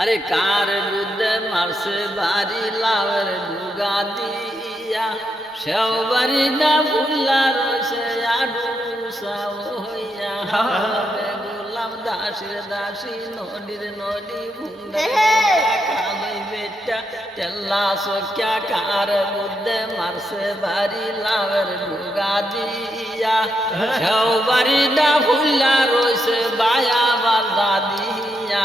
আরে কার বুদ্ধে মারছে বাড়ি লাউয়ের ডুগা দিয়া, সেও বাড়ি না ফুল্লা রয়েছে আডুসা হইয়া। গোলাম দাসের দাসী নদীর নদী ভুঙ্গা কালই বেটা তেল্লা সখ্যা কার বুদ্ধে মারছে বাড়ি লাউয়ের ডুগা দিয়া, সেও বাড়ি না ফুল্লা রয়েছে বায়া বাজা দিয়া।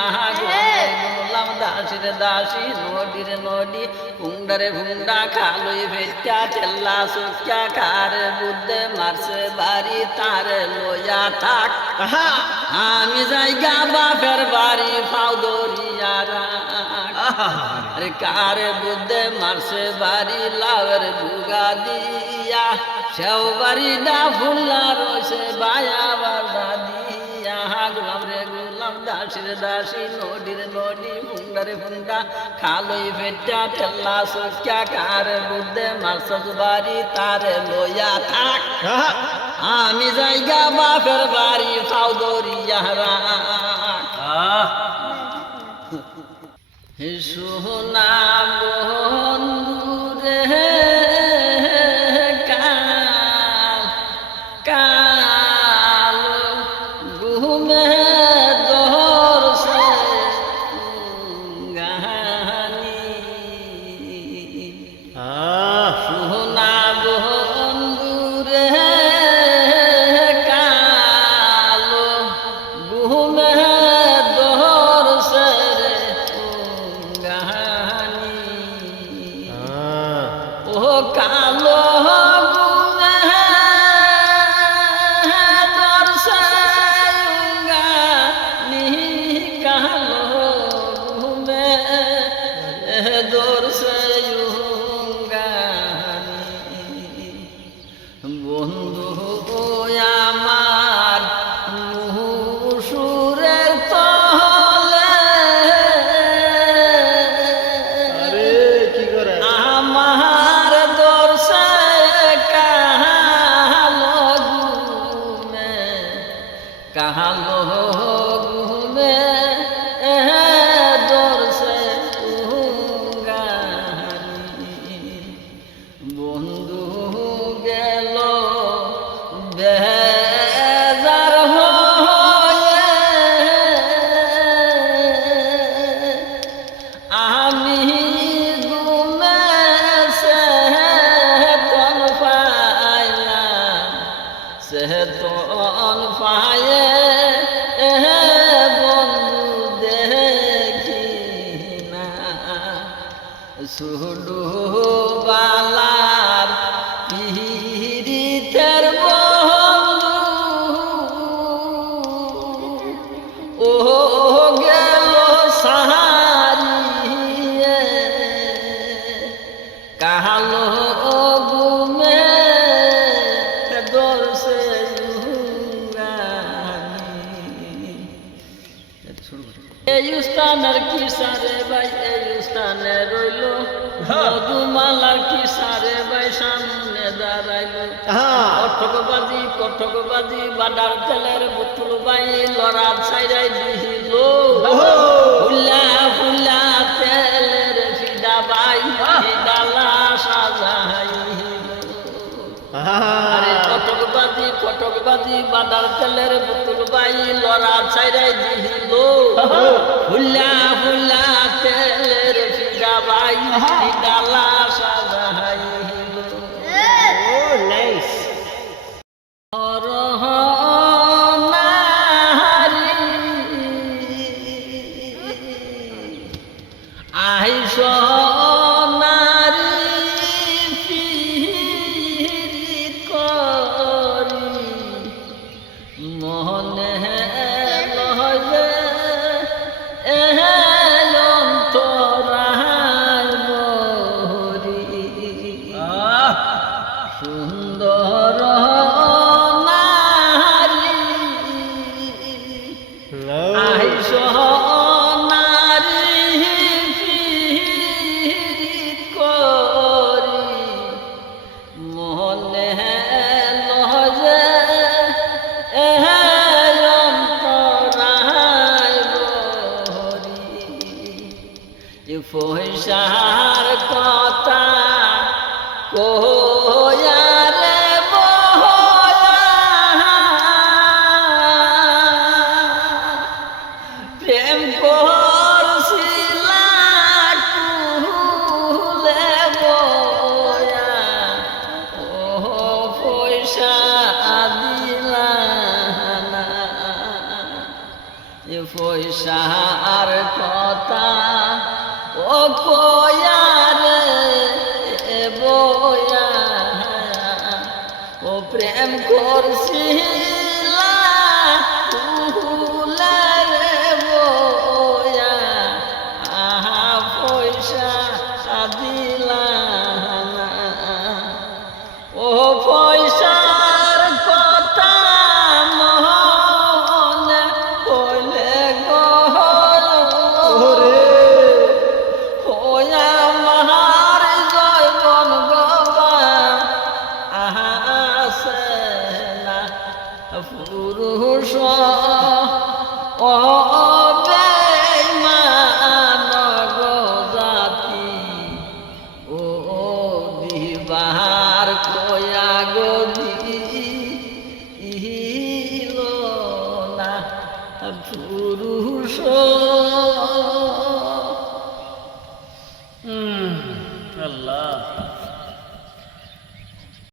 দাসির দাসী নদীর নদী ভুন্ডারে ভুন্ডা খালই ভেটা চেল্লা সুখ্যা কার বুদ্ধে মারছে বাড়ি তার লইয়া থাক। আমি জায়গা বাপের বাড়ি ফাও দরিয়া কার বুদ্ধে মারছে বাড়ি লাউয়ের ডুগা দিয়া, সেও বাড়ি না ফুল্লা রয়েছে বায়া বাজা দিয়া। গোলাম রে গোলাম দাসির দাসী নদীর নদী ভুন্ডারে ভুন্ডা খালই ভেটা ঠেল্লা সখ্যা কার বুদ্ধে মারছস বাড়ি তার লইয়া থাক। আমি জায়গা বাপের বাড়ি ফাও দরিয়া সোনা বন্ধু রে কটকবাজি বাডার তেলের বুতুল বাই লড়া ছাইরাই দিল ফুল্লা ফুল্লা তেলের ফিদা বাই ডালা সাজাই। আরে কটকবাজি বাডার তেলের বুতুল বাই লড়া ছাইরাই দিল ফুল্লা ফুল্লা তেলের ফিদা বাই ডালা সাজাই। পয়সার কথা কয়া রে বয়া প্রেম করছিলা কুলে বয়া ও পয়সা দিলা না পয়সার কথা ও কয়া রে বয়া ও প্রেম করছিলা তুলে রে বয়া আহা পয়সা দিলা না ও পয়সার কথা মনে কইলে গো ওয়া মার জয়বন গবা আহাসে না পুরুষ ও বেঈমান গো জাতি ও দিবার কয়া গো দিল না পুরুষ